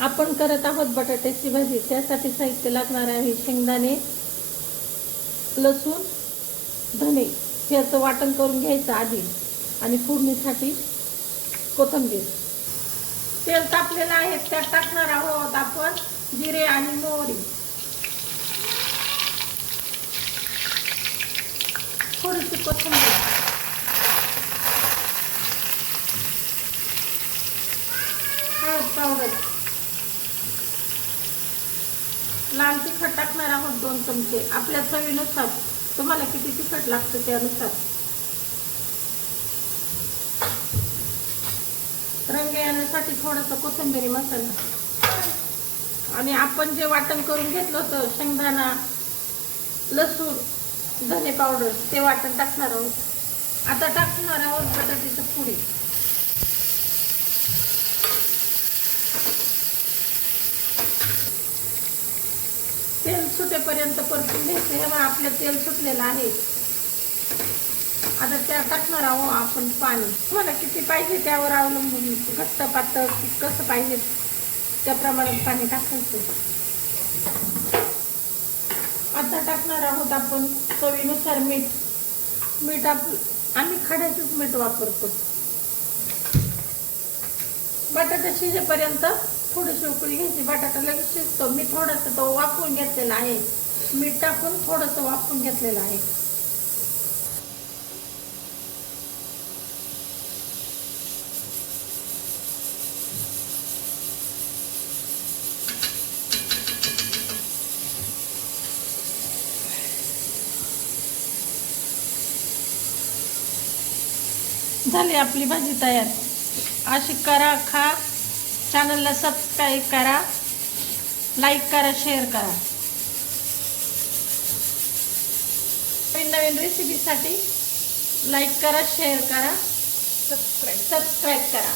आपण करत आहोत बटाट्याची भाजी. त्यासाठी साहित्य लागणार आहे शेंगदाणे लसूण धने. याचं वाटण करून घ्यायचं आधी आणि फोडणीसाठी कोथिंबीर. तेल तापलेलं आहे त्यात टाकणार आहोत आपण जिरे आणि मोहरी. थोडीशी कोथिंबीर. हळद पावडर. लाल तिखट टाकणार आहोत दोन चमचे. आपल्या चवीनुसार. तुम्हाला किती तिखट लागतं त्यानुसार. रंग येण्यासाठी थोडस कोथिंबिरी मसाला. आणि आपण जे वाटण करून घेतलं होतं शेंगदाणा लसूण धने पावडर ते वाटण टाकणार आहोत. आता टाकणार आहोत बटाट्याच्या पुढे तेल सुटेपर्यंत परतून घ्यायचं. हे बघा, आपलं तेल सुटलेलं आहे. आता त्या टाकणार आहो आपण पाणी. तुम्हाला किती पाहिजे त्यावर अवलंबून घट्ट पातळ कसं पाहिजे? त्या प्रमाणात पाणी टाकायचं. आता टाकणार आहोत आपण चवीनुसार मीठ. मीठ आप आम्ही खड्याचंच मीठ वापरतो. बटाटा शिजेपर्यंत थोडीशी उकळी घ्यायची बटाटा लगेच शिजतो. मी थोडंसं तो वाफवून घेतलेला आहे. मीठ टाकून थोडंसं वाफवून घेतलेलं आहे. झाली आपली भाजी तयार. अशी करा खा. चॅनलला सबस्क्राईब करा लाईक करा शेअर करा. नवीन नवीन रेसिपीसाठी लाईक करा शेअर करा सबस्क्राईब सबस्क्राईब करा.